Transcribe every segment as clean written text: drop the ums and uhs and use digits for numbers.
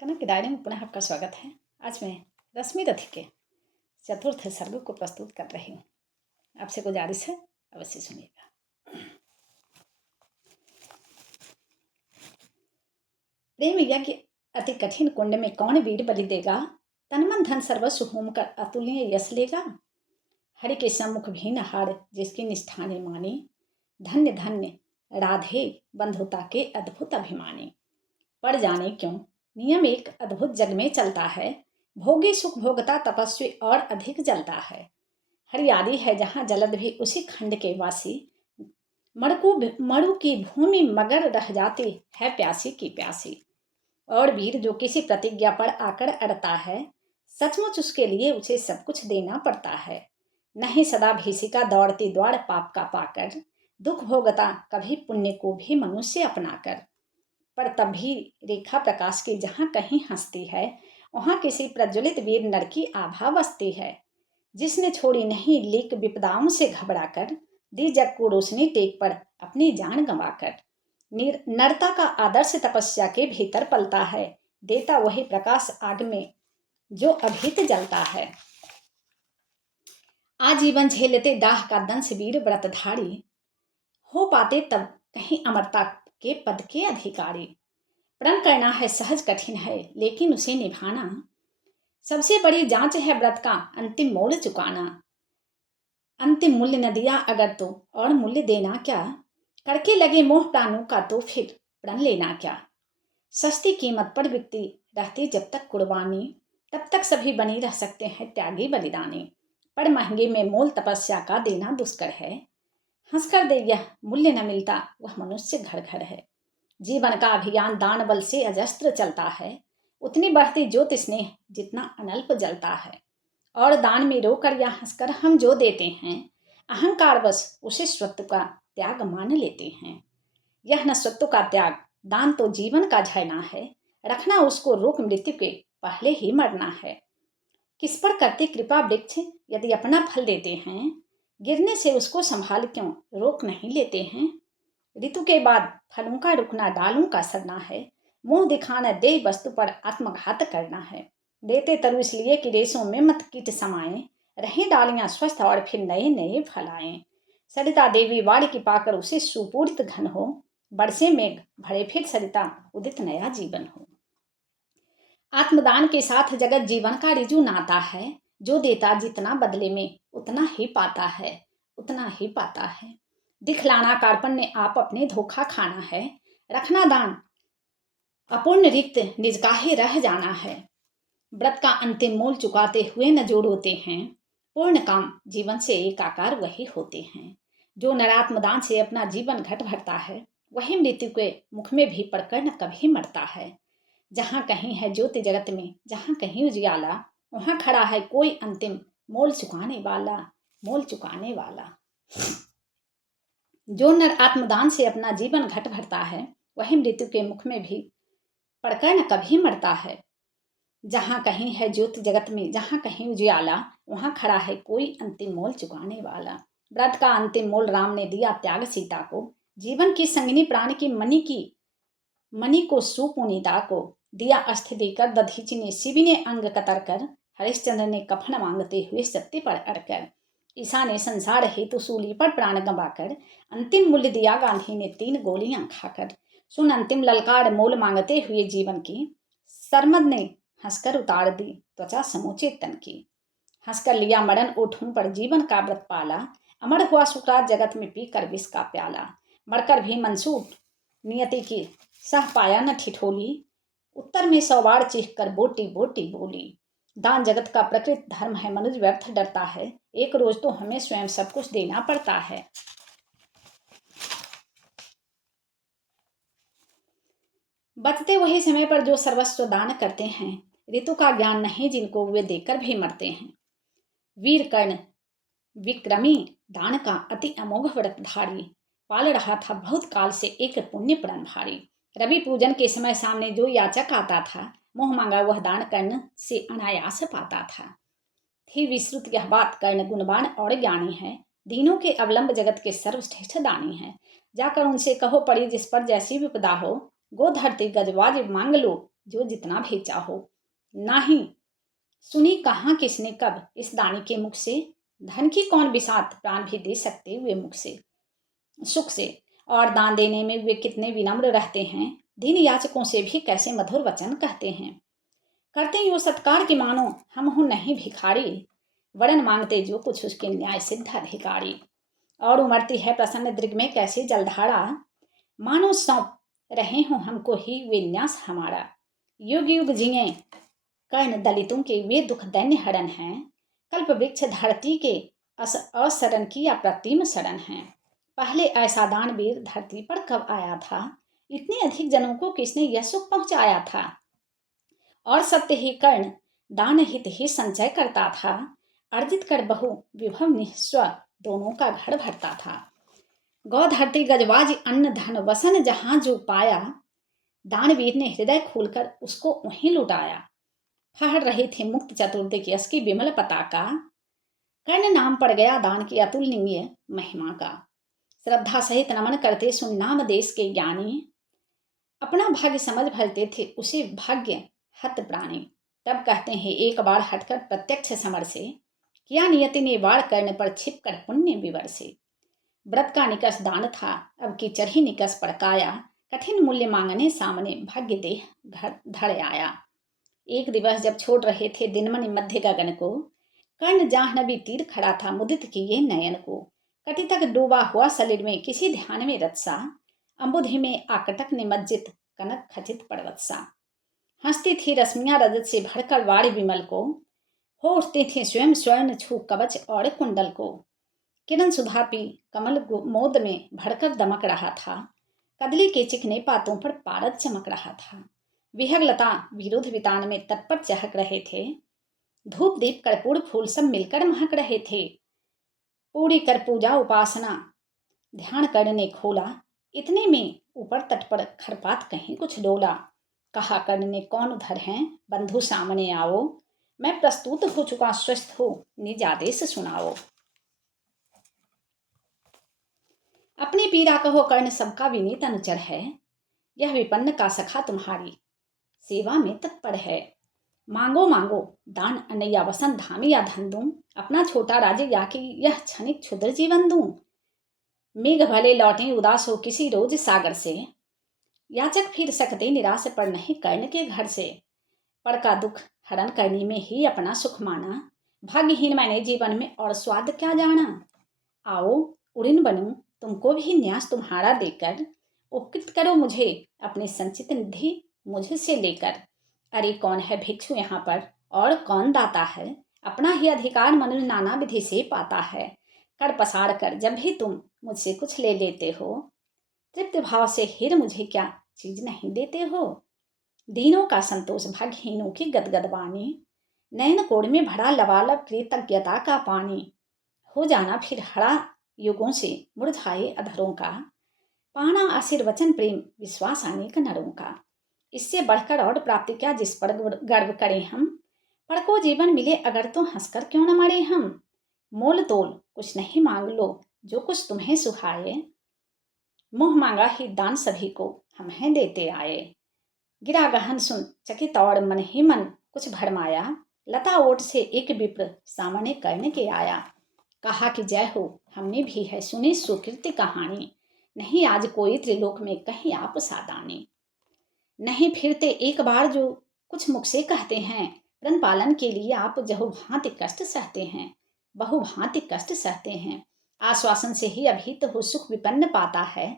कनक की डायरी में पुनः आपका स्वागत है। आज मैं रश्मि रथी के चतुर्थ सर्ग को प्रस्तुत कर रही हूँ। आपसे गुजारिश है, अवश्य सुनिएगा। प्रेम यज्ञ अति कठिन कुंड में कौन वीर बलि देगा? तन मन धन सर्वस्व होम कर अतुल्य यश लेगा। हरि के सम्मुख भी न हार जिसकी निष्ठा ने मानी। धन्य धन्य राधे बंधुता के अद्भुत अभिमानी। पड़ जाने क्यों नियम एक अद्भुत जग में चलता है। भोगी सुख भोगता तपस्वी और अधिक जलता है। हरियाली है जहाँ जलद भी उसी खंड के वासी। मड़ु की भूमि मगर रह जाती है प्यासी की प्यासी। और वीर जो किसी प्रतिज्ञा पर आकर अड़ता है, सचमुच उसके लिए उसे सब कुछ देना पड़ता है। नहीं सदा भीषिका दौड़ती द्वार पाप का पाकर, दुख भोगता कभी पुण्य को भी मनुष्य अपनाकर। पर तब भी रेखा प्रकाश की जहाँ कहीं हंसती है, वहाँ किसी प्रज्वलित वीर नर की आभा बसती है। जिसने छोड़ी नहीं लीक विपदाओं से घबराकर, दी जग को रोशनी टेक पर अपनी जान गंवाकर। नरता का आदर्श तपस्या के भीतर पलता है, देता वही प्रकाश आग में जो अभीत जलता है। आजीवन झेलते दाह का दंश वीर व्रतधारी, हो पाते तब कहीं अमरता के पद के अधिकारी। प्रण करना है सहज कठिन है, लेकिन उसे निभाना सबसे बड़ी जांच है। व्रत का अंतिम मोल चुकाना। अंतिम मूल्य न दिया अगर तो और मूल्य देना क्या। करके लगे मोह प्राणों का तो फिर प्रण लेना क्या। सस्ती कीमत पर बिकती रहती जब तक कुर्बानी, तब तक सभी बनी रह सकते हैं त्यागी बलिदानी। पर महंगे में मोल तपस्या का देना दुष्कर है। हंसकर दे यह मूल्य न मिलता वह मनुष्य घर घर है। जीवन का अभियान दान बल से अजस्त्र चलता है। उतनी बढ़ती ज्योत स्नेह जितना अनल्प जलता है। और दान में रोकर या हंसकर हम जो देते हैं, अहंकार बस उसे स्वत्व का त्याग मान लेते हैं। यह न स्वत्व का त्याग, दान तो जीवन का झरना है। रखना उसको रोक मृत्यु के पहले ही मरना है। किस पर करते कृपा वृक्ष यदि अपना फल देते हैं, गिरने से उसको संभाल क्यों रोक नहीं लेते हैं। ऋतु के बाद फलों का रुकना डालों का सड़ना है। मुंह दिखाना दे वस्तु पर आत्मघात करना है। देते तरु इसलिए कि रेशों में मत कीट समाएं, रहें डालियां स्वस्थ और फिर नए नए फल आएं। सरिता देवी वाड़ी की पाकर उसे सुपूरित घन हो, बरसे मेघ भरे फिर सरिता उदित नया जीवन हो। आत्मदान के साथ जगत जीवन का रिजु नाता है। जो देता जितना बदले में उतना ही पाता है, उतना ही पाता है। दिखलाना कार्पण्य आप अपने धोखा खाना है। रखना दान अपूर्ण रिक्त निज काहे रह जाना है। व्रत का अंतिम मोल चुकाते हुए न जो रोते हैं, पूर्ण काम जीवन से एकाकार वही होते हैं। जो नरात्मदान से अपना जीवन घट भरता है, वही मृत्यु के मुख में भी पड़कर न कभी मरता है। जहाँ कहीं है ज्योति जगत में, जहाँ कहीं उजियाला, वहाँ खड़ा है कोई अंतिम मोल चुकाने वाला, मोल चुकाने वाला। जो नर आत्मदान से अपना जीवन घट भरता है, वही मृत्यु के मुख में भी पड़कर न कभी मरता है। जहाँ कहीं है ज्योति जगत में, जहाँ कहीं उजियाला, वहाँ खड़ा है कोई अंतिम मोल चुकाने वाला। व्रत का अंतिम मोल राम ने दिया त्याग सीता को। जीवन की संगिनी प्राण की मणि को सुपुनीता को दिया अस्थि देकर। दधीचि ने शिवी ने अंग कतर कर, हरिश्चंद्र ने कफन मांगते हुए सत्य पर अड़कर। ईसा ने संसार हेतु सूली पर प्राण गंवाकर, अंतिम मूल्य दिया गांधी ने 3 गोलियां खाकर। सुन अंतिम ललकार मोल मांगते हुए जीवन की, सरमद ने हंसकर उतार दी त्वचा समूचे तन की। हंसकर लिया मरण ओठों पर जीवन का व्रत पाला। अमर हुआ सुकरात जगत में पीकर विष का प्याला। मरकर भी मंसूर नियति की सह पाया न ठिठोली। उत्तर में 100 बार चीख कर बोटी बोटी बोली। दान जगत का प्रकृत धर्म है, मनुष्य व्यर्थ डरता है। एक रोज तो हमें स्वयं सब कुछ देना पड़ता है। बचते वही समय पर जो सर्वस्व दान करते हैं, ऋतु का ज्ञान नहीं जिनको वे देकर भी मरते हैं। वीर कर्ण विक्रमी दान का अति अमोघ व्रतधारी, पाल रहा था बहुत काल से एक पुण्य प्रण भारी। रवि पूजन के समय सामने जो याचक आता था, मोह मांगा वह दान कर्ण से अनायास पाता था। थी विस्तृत यह बात, कर्ण गुणवान और ज्ञानी है। दीनों के अवलंब जगत के सर्वश्रेष्ठ दानी है। जाकर उनसे कहो पड़ी जिस पर जैसी विपदा हो, गो धरती गजवाज मांग लो जो जितना भी चाहो। ना ही सुनी कहाँ किसने कब इस दानी के मुख से, धन की कौन बिसात प्राण भी दे सकते हुए मुख से सुख से। और दान देने में वे कितने विनम्र रहते हैं, दीन याचकों से भी कैसे मधुर वचन कहते हैं। करते यो सत्कार के मानो हम हो नहीं भिखारी, वरन मांगते जो कुछ उसके न्याय सिद्ध अधिकारी। और उमड़ती है प्रसन्न दृग में कैसे जलधारा, मानो सौंप रहे हो हमको ही वे न्यास हमारा। युग युग जिए कर्ण दलितों के वे दुख दैन्य हरण हैं, कल्प वृक्ष धरती के असरण की अप्रतिम शरण हैं। पहले ऐसा दानवीर धरती पर कब आया था, इतने अधिक जनों को किसने यह सुख पहुंचाया था। और सत्य ही कर्ण दान हित ही संचय करता था, अर्जित कर बहु विभव निस्व दोनों का घर भरता था। गौ धरती गजवाज अन्न धन वसन जहां जो पाया, दानवीर ने हृदय खोलकर उसको वहीं लुटाया। फहर रहे थे मुक्त चतुर्दिक यश की विमल पताका, कर्ण नाम पड़ गया दान की अतुलनीय महिमा का। श्रद्धा सहित नमन करते सुन नाम देश के ज्ञानी, अपना भाग्य समझ भरते थे उसे भाग्य हत प्राणी। तब कहते हैं एक बार हटकर प्रत्यक्ष समर से, किया नियति ने वार कर्ण पर छिप कर पुण्य विवर से। व्रत का निकष दान था अब की चढ़ी निकष पर काया, कठिन मूल्य मांगने सामने भाग्य देह घर धड़ आया। एक दिवस जब छोड़ रहे थे दिनमणि मध्य गगन को, कर्ण जाह्नवी तीर खड़ा था मुदित किए नयन को। कटि तक डूबा हुआ सलिल में किसी ध्यान में रत्सा, अम्बुधि में आकटक निमज्जित कनक खचित पर्वत सा। हंसती थी रश्मियां रजत से भरकर वाड़ी विमल को, हो उठती थी स्वयं स्वर्ण छू कवच और कुंडल को। किरण सुधा पी कमल मोद में भड़कर दमक रहा था, कदली के चिकने पातों पर पारद चमक रहा था। विहग लता विरुद्ध वितान में तत्पर चहक रहे थे, धूप दीप कर्पूर फूल सब मिलकर महक रहे थे। पूरी कर पूजा उपासना ध्यान करने खोला, इतने में ऊपर तट पर खरपात कहीं कुछ डोला। कहा कर्ण ने कौन उधर हैं, बंधु सामने आओ, मैं प्रस्तुत हो चुका स्वस्थ हो निज आदेश सुनाओ। अपनी पीड़ा कहो कर्ण सबका विनीत अनुचर है, यह विपन्न का सखा तुम्हारी सेवा में तत्पर है। मांगो मांगो दान अन्न या वसन धाम या धन दूं, अपना छोटा राज्य या कि यह क्षणिक क्षुद्र जीवन दूं। मेघ भले लौटे उदास हो किसी रोज सागर से, याचक फिर सकते निराश पर नहीं कर्ण के घर से। पर का दुख हरण करने में ही अपना सुख माना, भाग्यहीन मैंने जीवन में और स्वाद क्या जाना। आओ उड़िन बनूं तुमको भी न्यास तुम्हारा देकर, उपकृत करो मुझे अपने संचित निधि मुझसे लेकर। अरे कौन है भिक्षु यहाँ पर और कौन दाता है, अपना ही अधिकार मनुष्य नाना विधि से पाता है। कर पसार कर जब भी तुम मुझसे कुछ ले लेते हो, तृप्त भाव से हिर मुझे क्या चीज नहीं देते हो। दीनों का संतोष भाग्यहीनों की गदगद वाणी, नयन कोड़ में भरा लबालब कृतज्ञता का पानी। हो जाना फिर हरा युगों से मुरझाए अधरों का, पाना आशीर्वचन प्रेम विश्वास अनेक नरों का। इससे बढ़कर और प्राप्ति क्या जिस पर गर्व करें हम, पर को जीवन मिले अगर तो हंसकर क्यों न मरे हम। मोल तोल कुछ नहीं मांग लो जो कुछ तुम्हें सुहाए, मुंह मांगा ही दान सभी को हम हैं देते आए। गिरा गहन सुन चकित और मन ही मन कुछ भरमाया, लता ओट से एक विप्र सामने करने के आया। कहा कि जय हो हमने भी है सुनी सुकृति कहानी, नहीं आज कोई त्रिलोक में कहीं आप सादानी। नहीं फिरते एक बार जो कुछ मुख से कहते हैं, प्रण पालन के लिए आप जहु भांति कष्ट सहते हैं, बहु भांति कष्ट सहते हैं। आश्वासन से ही अभीत हो सुख विपन्न पाता है,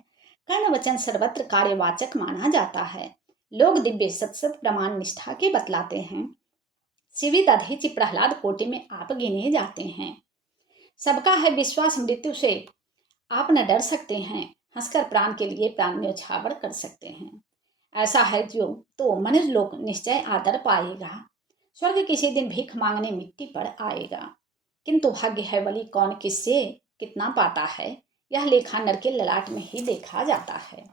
कर्ण वचन सर्वत्र कार्यवाचक माना जाता है। लोग दिव्य सत्सत प्रमाण निष्ठा के बतलाते हैं, शिवित अधीचि प्रहलाद कोटि में आप गिने जाते हैं। सबका है विश्वास मृत्यु से आप न डर सकते हैं, हंसकर प्राण के लिए प्राण न्यौछावर कर सकते हैं। ऐसा है जो तो मनुष्य लोक निश्चय आदर पाएगा, स्वर्ग किसी दिन भीख मांगने मिट्टी पर आएगा। किंतु भाग्य है बलि कौन किससे कितना पाता है, यह लेखा नर के ललाट में ही देखा जाता है।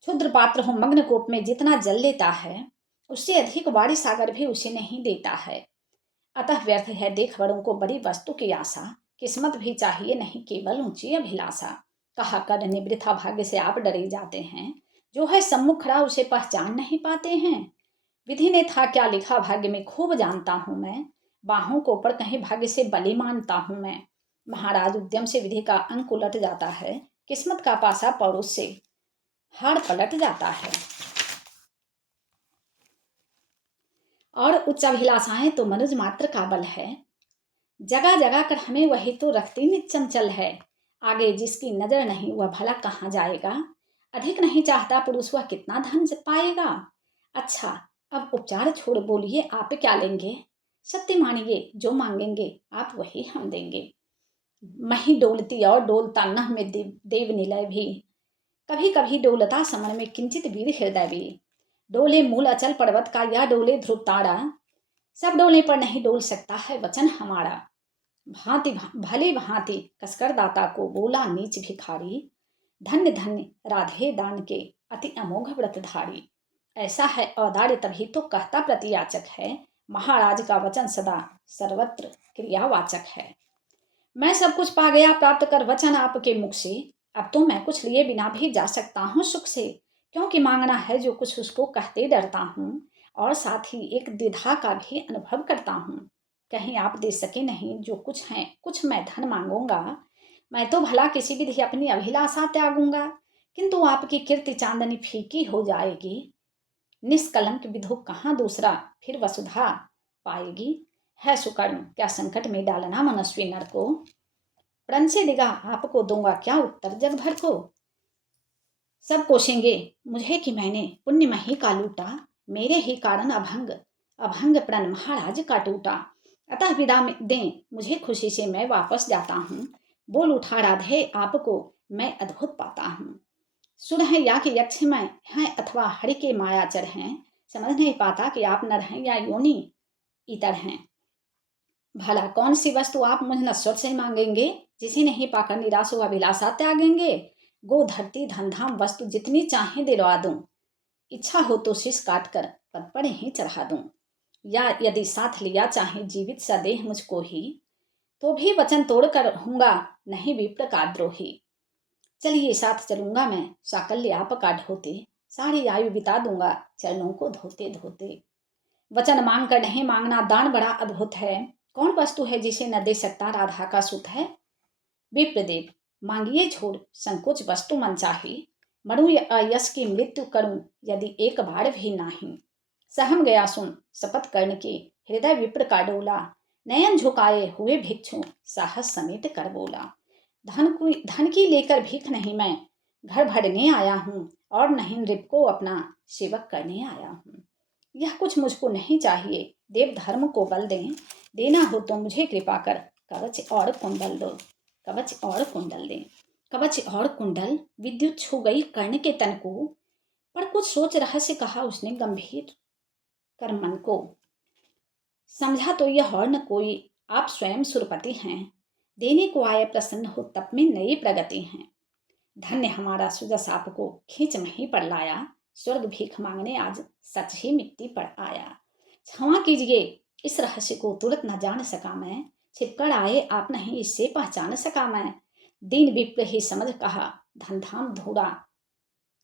क्षुद्र पात्र हो मग्न कोप में जितना जल लेता है, उससे अधिक वारी सागर भी उसे नहीं देता है। अतः व्यर्थ है देख बड़ों को बड़ी वस्तु की आशा, किस्मत भी चाहिए नहीं केवल ऊंची अभिलाषा। कहा कर निवृथा भाग्य से आप डरे जाते हैं, जो है सम्मुख खड़ा उसे पहचान नहीं पाते हैं। विधि ने था क्या लिखा भाग्य में खूब जानता हूँ मैं, बाहों को ऊपर कहीं भाग्य से बलि मानता हूँ मैं। महाराज उद्यम से विधि का अंक उलट जाता है, किस्मत का पासा पड़ोस से हाड़ पलट जाता है। और उच्च अभिलाषाएं तो मनुज मात्र का बल है, जगह जगह कर हमें वही तो रखती नित चंचल है। आगे जिसकी नजर नहीं वह भला कहाँ जाएगा, अधिक नहीं चाहता पुरुष वह कितना धन पाएगा। अच्छा अब उपचार छोड़ बोलिए आप क्या लेंगे, सत्य मानिए जो मांगेंगे आप वही हम देंगे। मही डोलती और डोलता नह में देव निलय भी, कभी कभी डोलता समर में किंचित वीर हृदय भी। डोले मूल अचल पर्वत का या डोले ध्रुव तारा, सब डोले पर नहीं डोल सकता है वचन हमारा। भांति भले भांति कसकर दाता को बोला नीच भिखारी, धन्य धन्य राधे दान के अति अमोघ व्रतधारी। ऐसा है औदार्य तभी तो कहता प्रतियाचक है, महाराज का वचन सदा सर्वत्र क्रियावाचक है। मैं सब कुछ पा गया प्राप्त कर वचन आपके मुख से, अब तो मैं कुछ लिए बिना भी जा सकता हूँ सुख से। क्योंकि मांगना है जो कुछ उसको कहते डरता हूँ, और साथ ही एक द्विधा का भी अनुभव करता हूँ। कहीं आप दे सके नहीं जो कुछ है, कुछ मैं धन मांगूंगा। मैं तो भला किसी विधि अपनी अभिलाषा त्यागूंगा, किंतु आपकी कीर्ति चांदनी फीकी हो जाएगी। निष्कलंक विधु कहाँ दूसरा फिर वसुधा पाएगी। है सुकर्म क्या संकट में डालना मनस्वी नर को, प्रण से दिगा आपको दूंगा क्या उत्तर जग भर को। सब कोसेंगे मुझे कि मैंने पुण्य मही का लूटा, मेरे ही कारण अभंग अभंग प्रण महाराज का टूटा। अतः विदा दें मुझे खुशी से मैं वापस जाता हूँ, बोल उठा राधे आपको मैं अद्भुत पाता हूँ। सुर है या कि यक्षमय हैं अथवा हरि के मायाचर हैं, समझ नहीं पाता कि आप नर हैं या योनि इतर हैं। भला कौन सी वस्तु आप मुझ नश्वर से मांगेंगे, जिसे नहीं पाकर निराश हुआ अभिलाषा त्यागेंगे। गो धरती धन धाम वस्तु जितनी चाहे दिलवा दूं, इच्छा हो तो शीश काट कर पद पर ही चढ़ा दूं। या यदि साथ लिया चाहे जीवित सदेह मुझको ही, तो भी वचन तोड़ कर हूंगा नहीं विप्र का द्रोही। चलिए साथ चलूंगा मैं साकल्य आपका ढोते, सारी आयु बिता दूंगा चरणों को धोते धोते। वचन मांग कर नहीं मांगना दान बड़ा अद्भुत है, कौन वस्तु है जिसे न दे सकता राधा का सुत है। विप्रदेव मांगिए छोड़ संकोच वस्तु मन चाही, मरु यश की मृत्यु करूं यदि एक बार भी नहीं। सहम गया सुन शपथ कर्ण के हृदय विप्र का डोला, नयन झुकाए हुए भिक्षु साहस समेत कर बोला। धन की लेकर भीख नहीं मैं घर भरने आया हूँ, और नहीं नृप को अपना सेवक करने आया हूँ। यह कुछ मुझको नहीं चाहिए, देव धर्म को बल दें, देना हो तो मुझे कृपा कर कवच और कुंडल दो। कवच और कुंडल दें। कवच और कुंडल विद्युत छू गई कर्ण के तन को, पर कुछ सोच रहस्य कहा उसने गंभीर कर मन को। समझा तो यह और न कोई आप स्वयं सुरपति हैं, देने को आए प्रसन्न हो तप में नई प्रगति हैं। धन्य हमारा सुजस आपको खींच नहीं पर लाया, स्वर्ग भीख मांगने आज सच ही मिट्टी पर आया। क्षमा कीजिए इस रहस्य को तुरंत न जान सका मैं, छिपकर आए आप नहीं इससे पहचान सका मैं। दीन विप्र ही समझ कहा धन धाम धूड़ा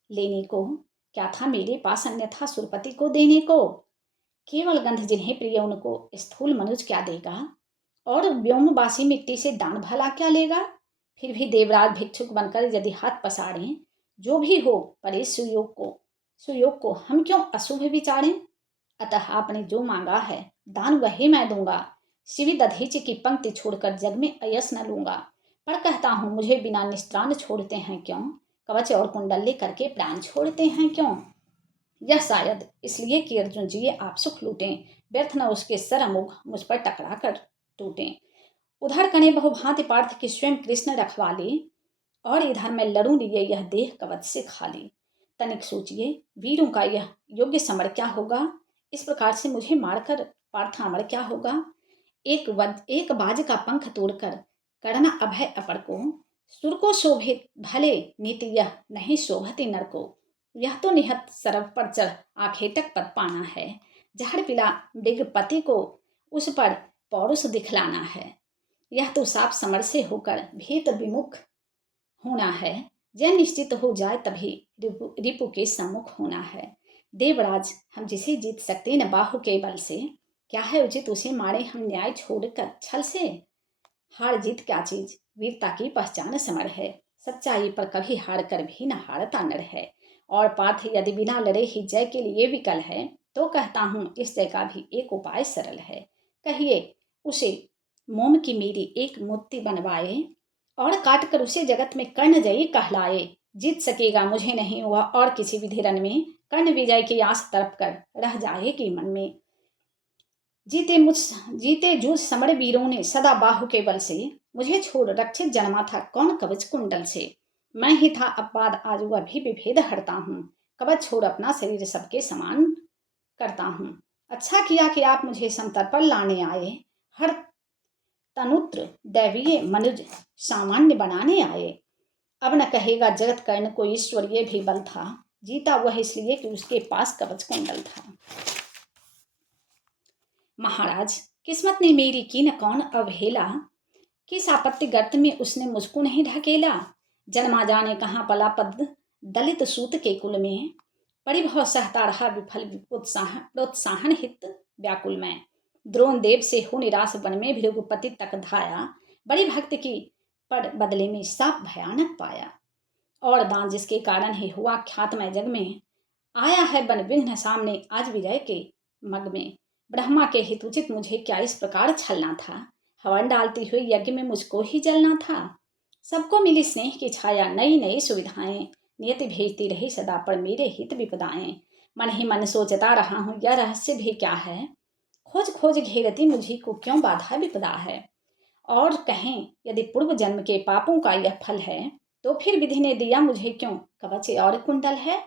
लेने को, क्या था मेरे पास अन्यथा सुरपति को देने को। केवल गंध जिन्हें प्रिय उनको स्थूल मनुज क्या देगा, और व्योमवासी मिट्टी से दान भला क्या लेगा। फिर भी देवराज भिक्षुक बनकर यदि हाथ पसारें, जो भी हो पर इस सुयोग को हम क्यों अशुभ विचारें। अतः आपने जो मांगा है दान वही मैं दूंगा, शिवी दधीचि की पंक्ति छोड़कर जग में अयस न लूंगा। पर कहता हूँ मुझे बिना निस्त्राण छोड़ते हैं क्यों, कवच और कुंडल लेकर के प्राण छोड़ते हैं क्यों। यह शायद इसलिए कि अर्जुन जी आप सुख लूटें, व्यर्थ न उसके सर अमुख मुझ पर टकरा कर टूटें। उधर कने बहुभांति पार्थ की स्वयं कृष्ण रखवाले, और इधर मैं लड़ूं लिए यह देह कवच से खाली। तनिक सोचिए वीरों का यह योग्य समर क्या होगा, इस प्रकार से मुझे मारकर पार्थ अमर क्या होगा। एक बाज का पंख तोड़कर करना अभय अपर को, सुर को शोभित भले नीति यह नहीं शोभती नर को। यह तो निहत सरव पर चढ़ आखेटक पद पाना है, जहर पिला मृगपति को उस पर पौरुष दिखलाना है। यह तो साफ समर से होकर भीत विमुख होना है, जय निश्चित हो जाए तभी रिपु के सम्मुख होना है। देवराज, हम जिसे जीत सकते न बाहु के बल से, क्या है उचित उसे मारे हम न्याय छोड़कर छल से। हार जीत क्या चीज, वीरता की पहचान समर है। सच्चाई पर कभी हार कर भी न हारता नर है। और पार्थ यदि बिना लड़े ही जय के लिए विकल है, तो कहता हूँ इस जय का भी एक उपाय सरल है। कहिए उसे मोम की मेरी एक मूर्ति बनवाए, और काट कर उसे जगत में कर्ण जयी कहलाए। जीत सकेगा मुझे नहीं हुआ और किसी विधि रण में, कर्ण विजय की आस तड़प कर रह जाएगी मन में। जीते जूझ समर वीरों ने सदा बाहु के बल से, मुझे छोड़ रक्षित जन्मा था कौन कवच कुंडल से। मैं ही था अपवाद आज वह भी विभेद हरता हूँ, कवच छोड़ अपना शरीर सबके समान करता हूँ। अच्छा किया कि आप मुझे समतर पर लाने आए, हर तनुत्र दैवीय मनुज सामान्य बनाने आए। अब न कहेगा जगत कर्ण को ईश्वरीय भी बल था, जीता वह इसलिए कि उसके पास कवच कुंडल था। महाराज, किस्मत ने मेरी की न कौन अवहेला, किस आपत्ति गर्त में उसने मुझको नहीं ढकेला। जन्मा जाने कहाँ पला पद दलित सूत के कुल में, परिभव सहता रहा विफल प्रोत्साहन हित व्याकुल में। द्रोण देव से हो निराश वन में भृगुपति तक धाया, बड़ी भक्त की पर बदले में साप भयानक पाया। और दान जिसके कारण ही हुआ ख्यातमय जग में, आया है बन विघ्न सामने आज विजय के मग में। ब्रह्मा के हितुचित मुझे क्या इस प्रकार छलना था, हवन डालती हुई यज्ञ में मुझको ही जलना था। सबको मिली स्नेह की छाया नई नई सुविधाएं, नियति भेजती रही सदा पर मेरे हित विपदाएं। मन ही मन सोचता रहा हूँ यह रहस्य भी क्या है, खोज खोज घेरती मुझी को क्यों बाधा विपदा है। और कहें यदि पूर्व जन्म के पापों का यह फल है, तो फिर विधि ने दिया मुझे क्यों कवच और कुंडल है।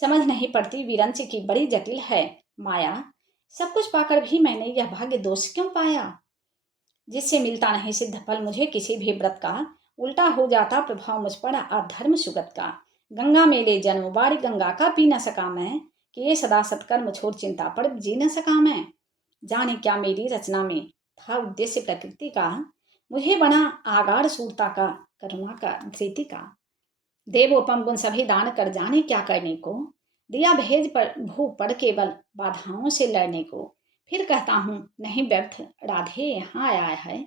समझ नहीं पड़ती विरंच की बड़ी जटिल है माया, सब कुछ पाकर भी मैंने यह भाग्य दोष क्यों पाया। जिससे मिलता नहीं सिद्ध फल मुझे किसी भी व्रत का, उल्टा हो जाता प्रभाव मुझ पर अधर्म सुगत का। गंगा में ले जन्म बारी गंगा का पी न सका मैं, कि ये सदा सत्कर्म छोड़ चिंता पर जी न सका मैं। जाने क्या मेरी रचना में था उद्देश्य प्रकृति का, मुझे बना आगार सूरता का करुणा का धृति का। देवोपम गुण सभी दान कर जाने क्या करने को, दिया भेज पर भू पड़ केवल बाधाओं से लड़ने को। फिर कहता हूँ नहीं व्यर्थ राधे यहाँ आया है,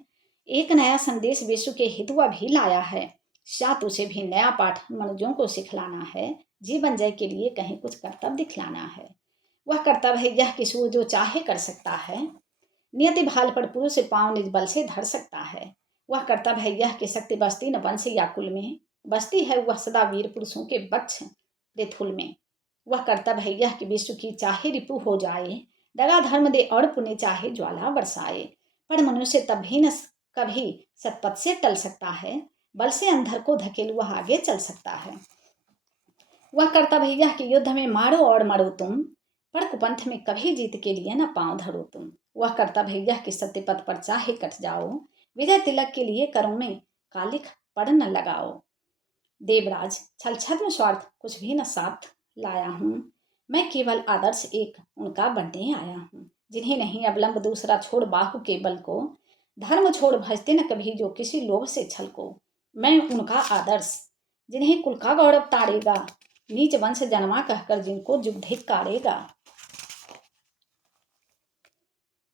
एक नया संदेश विश्व के हितवा भी लाया है। साथ उसे भी नया पाठ मनुजों को सिखलाना है, जीवन जय के लिए कहीं कुछ कर्तव्य दिखलाना है। वह कर्तव्य है यह कि जो चाहे कर सकता है, नियति भाल पर पुरुष पांव निज बल से धर सकता है। वह कर्तव्य है यह कि शक्ति बस्ती न वंश या कुल में, बस्ती है वह सदा वीर पुरुषों के वक्ष पृथुल में। वह कर्तव्य है यह कि विश्व की चाहे रिपु हो जाए, दगा धर्म दे और पुण्य चाहे ज्वाला बरसाए। पर मनुष्य तब भी न कभी सतपथ से टल सकता है, बल से अंधर को धकेल वह आगे चल सकता है। वह कर्तव्य है यह कि युद्ध में मारो और मरो तुम, पर कुपंथ में कभी जीत के लिए न पांव धरो तुम। वह कर्तव्य है यह कि सत्य पथ पर चाहे कट जाओ, विजय तिलक के लिए करों में कालिख पड़ न लगाओ। देवराज, छल छद्म स्वार्थ कुछ भी न साथ लाया हूँ, मैं केवल आदर्श एक उनका बनने आया हूँ, जिन्हें नहीं अवलंब दूसरा छोड़ बाहु के बल को, धर्म छोड़ भजते न कभी जो किसी लोभ से छल को। मैं उनका आदर्श जिन्हें कुल का गौरव तारेगा, नीच वंश जन्मा कहकर जिनको जुग धिक्कारेगा।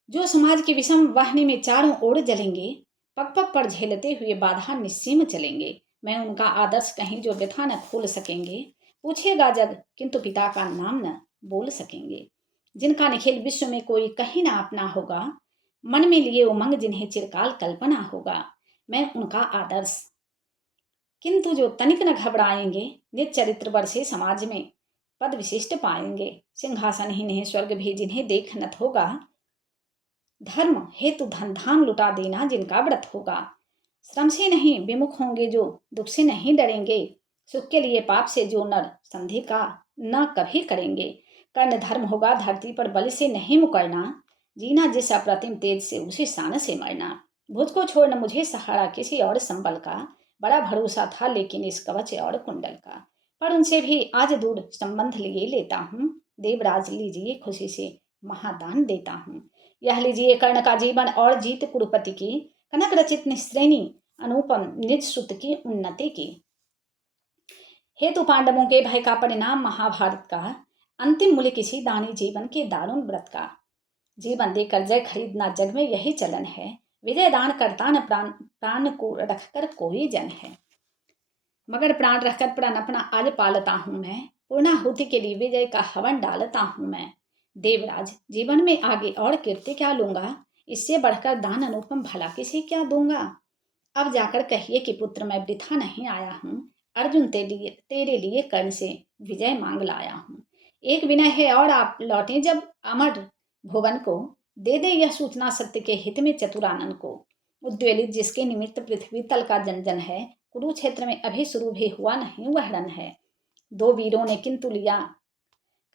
जो समाज की विषम वाहिनी में चारों ओर जलेंगे, पग पग पर झेलते हुए बाधा निस्सीम चलेंगे। मैं उनका आदर्श कहीं जो व्यथा न खोल सकेंगे, पूछेगा जग किंतु पिता का नाम न बोल सकेंगे। जिनका निखिल विश्व में कोई कहीं ना अपना होगा, मन में लिए उमंग जिन्हें चिरकाल कल्पना होगा। मैं उनका आदर्श किंतु जो तनिक न घबराएंगे, निज चरित्र वर से समाज में पद विशिष्ट पाएंगे। सिंहासन ही नहीं स्वर्ग भी जिन्हें देखनत होगा, धर्म हेतु धन धान लुटा देना जिनका व्रत होगा। श्रम से नहीं विमुख होंगे जो दुख से नहीं डरेंगे, सुख के लिए पाप से जो नर संधि का न कभी करेंगे। कर्ण धर्म होगा धरती पर बल से नहीं मुकरना, जीना जिस अप्रतिम तेज से उसी शान से मरना। भूत को छोड़ना मुझे सहारा किसी और संबल का, बड़ा भरोसा था लेकिन इस कवच और कुंडल का। पर उनसे भी आज दूर संबंध लिए लेता हूँ, देवराज लीजिए खुशी से महादान देता हूँ। यह लीजिए कर्ण का जीवन और जीत कुरुपति की, कनक रचित निश्रेणी अनुपम निज सुत की उन्नति की। हेतु पांडवों के भय का परिणाम महाभारत का अंतिम मूल्य किसी दानी जीवन के दारुण व्रत का। जीवन देकर जय खरीदना जग में यही चलन है। विजय दान करता न प्राण को रखकर कोई जन है। मगर प्राण रखकर प्राण अपना आज पालता हूं मैं। पूर्णाहुति के लिए विजय का हवन डालता हूं मैं। देवराज जीवन में आगे और कीर्ति क्या लूंगा, इससे बढ़कर दान अनुपम भला किसी क्या दूंगा। अब जाकर कहिए कि पुत्र मैं वृथा नहीं आया हूँ। अर्जुन तेरे लिए कर्ण से विजय मांग लाया हूँ। एक विनय है और आप लौटे जब अमर भुवन को, दे दे यह सूचना सत्य के हित में चतुरानन को। उद्वेलित जिसके निमित्त पृथ्वी तल का जन जन है, कुरुक्षेत्र में अभी शुरू भी हुआ नहीं वह रण है। दो वीरों ने किंतु लिया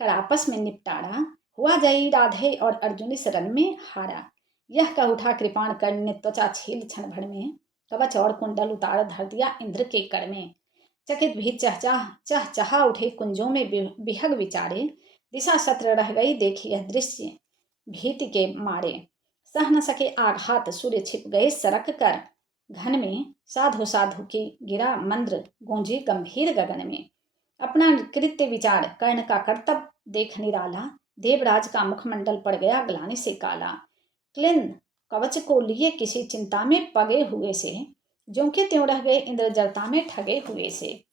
कर आपस में निपटारा, हुआ जयी राधे और अर्जुन इस रण में हारा। यह कह उठा कृपाण कर्ण ने त्वचा छील क्षण भर में, कवच और कुंडल उतार धर दिया इंद्र के कर में। चकित भी चह उठे कुंजों में विहग विचारे, दिशा सत्र रह गई देखी यह दृश्य भीति के मारे। सह न सके आघात सूर्य छिप गए सरक कर, घन में साधु साधु की गिरा मंद्र गूंजी गंभीर गगन में। अपना कृत्य विचार कर्ण का कर्तव्य देख निराला, देवराज का मुखमंडल पड़ गया ग्लानि से काला। क्लिन कवच को लिए किसी चिंता में पगे हुए से, ज्यों के त्यों रह गए इंद्र जरता में ठगे हुए से।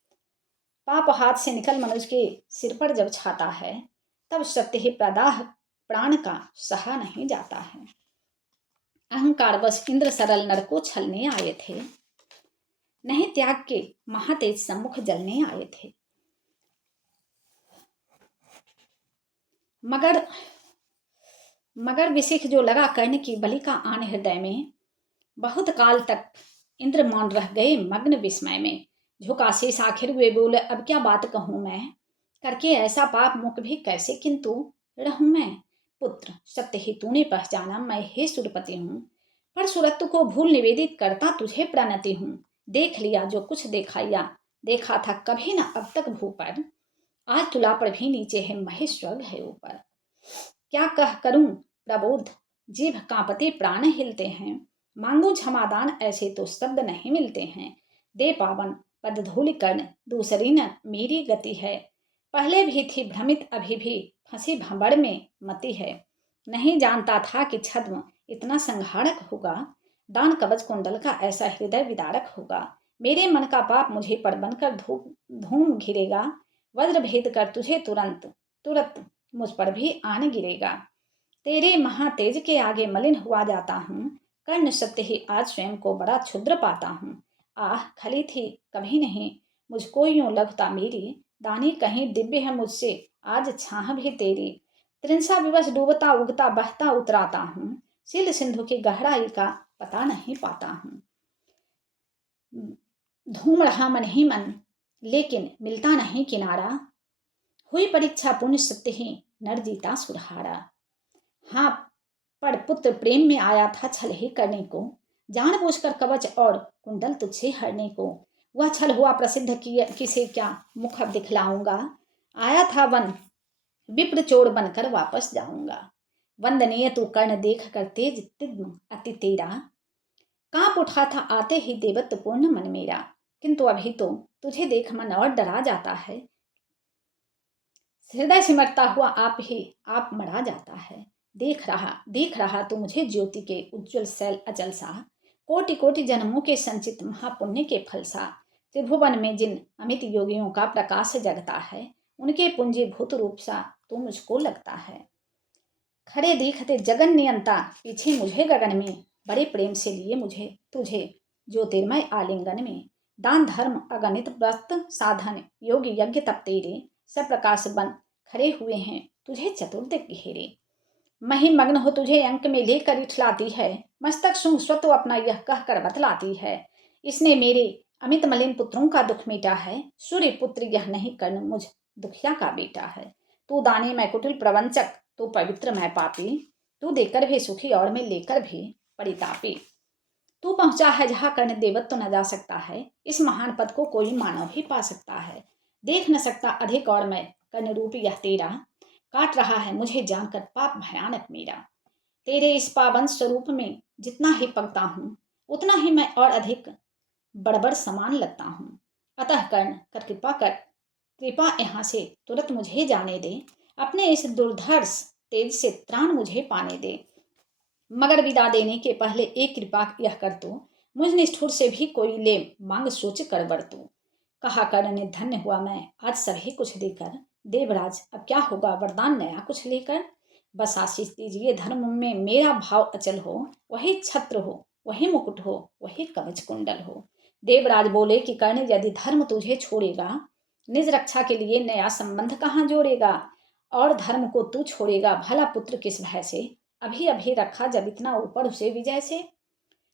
पाप हाथ से निकल मनुष्य के सिर पर जब छाता है, तब सत्य ही प्रदाह प्राण का सहा नहीं जाता है। अहंकार बस इंद्र सरल नर को छलने आए थे, नहीं त्याग के महातेज सम्मुख जलने आए थे। मगर विशिख जो लगा कर्ण की बलि का आन हृदय में, बहुत काल तक इंद्र मौन रह गए मग्न विस्मय में। झुका शीश आखिर वे बोले अब क्या बात कहूं मैं, करके ऐसा पाप मुख भी कैसे किंतु रहूं मैं। पुत्र सत्य ही तूने पहचाना मैं हे सुरपति हूँ, पर सुरत्व को भूल निवेदित करता तुझे प्रणति हूँ। देख लिया जो कुछ दिखाया, देखा था कभी न अब तक भू पर, आज तुला पर भी नीचे है महेश स्वर्ग है ऊपर। क्या कह करूं प्रबोध जीभ कांपते प्राण हिलते हैं, मांगू क्षमादान ऐसे तो शब्द नहीं मिलते हैं। दे पावन पद धूलि कर्ण दूसरी न मेरी गति है, पहले भी थी भ्रमित अभी भी फंसी भंबड़ में मति है। नहीं जानता था कि छद्म इतना संहारक होगा, दान कवच कुंडल का ऐसा हृदय विदारक होगा। मेरे मन का पाप मुझे पर बनकर धूम घिरेगा, वज्र भेद कर तुझे तुरंत मुझ पर भी आन गिरेगा। तेरे महातेज के आगे मलिन हुआ जाता हूँ, कर्ण सत्य ही आज स्वयं को बड़ा क्षुद्र पाता हूँ। आह खली थी कभी नहीं मुझको यूं लघुता मेरी, दानी कहीं दिव्य है मुझसे आज छाह भी तेरी। त्रिंसा विवश डूबता उगता बहता उतराता हूँ, सिल सिंधु की गहराई का पता नहीं पाता हूँ। धूम रहा मन ही मन लेकिन मिलता नहीं किनारा, हुई परीक्षा पुण्य सत्य ही नर जीता सुरहारा। हाँ पर पुत्र प्रेम में आया था छल ही करने को, जानबूझकर कवच और कुंडल तुझसे हरने को। वह छल हुआ प्रसिद्ध किसे क्या मुख अब दिखलाऊंगा, आया था वन विप्र चोर बनकर वापस जाऊंगा। वंदनीय तू कर्ण देख कर तेज तिग्म अति तेरा, कांप उठा था आते ही देवत्व पूर्ण मन मेरा। किंतु अभी तो तुझे देख मन और डरा जाता है, हृदय सिमटता हुआ आप मरा जाता है। देख रहा तो मुझे ज्योति के उज्जवल शैल अचल सा, कोटि कोटि जन्मों के संचित महापुण्य के फल सा। त्रिभुवन में जिन अमित योगियों का प्रकाश जगता है, उनके पुंजीभूत रूप सा तो मुझको लगता है। खड़े देखते जगन नियंता पीछे मुझे गगन में, बड़े प्रेम से लिए मुझे तुझे ज्योतिर्मय आलिंगन में। दान धर्म अगणित व्रत साधन योग यज्ञ तप तेरे, सब प्रकाश बन खड़े हुए हैं तुझे चतुर्दिक घेरे। मही मग्न हो तुझे अंक में लेकर इठलाती है, मस्तक सुन स्वत्व अपना यह कहकर बतलाती है। इसने मेरे अमित मलिन पुत्रों का दुख मिटा है, सूर्य पुत्र यह नहीं कर्ण मुझ दुखिया का बेटा है। तू दानी मैं कुटिल प्रवंचक, तू पवित्र मैं पापी, तू देकर भी सुखी और मैं लेकर भी परितापी। तू पहुंचा है जहां कर्ण देवत्व न जा सकता है, इस महान पद को कोई मानव ही पा सकता है। देख न सकता अधिक और मैं कर्ण रूप यह तेरा, काट रहा है मुझे जानकर पाप भयानक मेरा। तेरे इस पावन स्वरूप में जितना ही पगता हूँ, उतना ही मैं और अधिक बड़बड़ समान लगता हूँ। अतः कर्ण कर कृपा कर कृपा यहाँ से तुरंत मुझे जाने दे, अपने इस दुर्धर्ष तेज से त्राण मुझे पाने दे। मगर विदा देने के पहले एक कृपा यह कर तू, मुझ निष्ठुर से भी कोई ले मांग सोच कर बरतू। कहा कर्ण ने, धन्य हुआ मैं आज सभी कुछ देकर, देवराज अब क्या होगा वरदान नया कुछ लेकर। बस आशीष दीजिए धर्म में मेरा भाव अचल हो, वही छत्र हो, वही मुकुट हो, वही कवच कुंडल हो। देवराज बोले कि कर्ण, यदि धर्म तुझे छोड़ेगा, निज रक्षा के लिए नया संबंध कहाँ जोड़ेगा। और धर्म को तू छोड़ेगा भला पुत्र किस भय से, अभी अभी रखा जब इतना ऊपर उसे विजय से।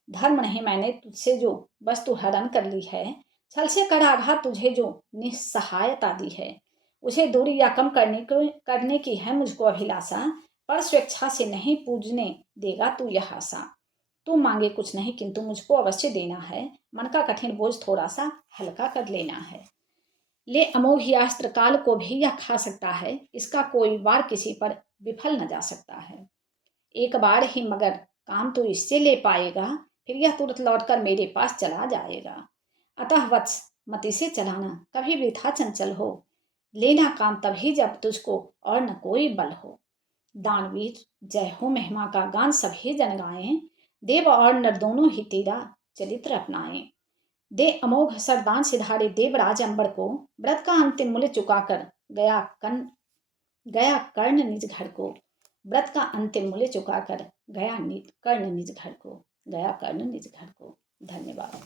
धर्म नहीं मैंने तुझसे जो वस्तु हरण कर ली है, छल से कर आघात तुझे जो निस्सहायता दी है, उसे दूरी या कम करने की है मुझको अभिलाषा। पर स्वेच्छा से नहीं पूजने देगा तू यह आशा। तू मांगे कुछ नहीं किंतु मुझको अवश्य देना है, मन का कठिन बोझ थोड़ा सा हल्का कर लेना है। ले अमोघ अस्त्र काल को भी यह खा सकता है, इसका कोई वार किसी पर विफल न जा सकता है। एक बार ही मगर काम तो इससे ले पाएगा, फिर यह तुरंत लौटकर मेरे पास चला जाएगा। अतः वत्स मत इसे चलाना कभी वृथा चंचल हो, लेना काम तभी जब तुझको और न कोई बल हो। दानवीर जय हो महिमा का गान सभी जन गाएं, देव और नर दोनों ही तेरा चरित्र अपनाएं। दे अमोघ सरदान सिधारे देवराज अंबर को, व्रत का अंतिम मूल्य चुकाकर गया कर्ण निज घर को। व्रत का अंतिम मूल्य चुकाकर कर्ण निज घर को, गया कर्ण निज घर को। धन्यवाद।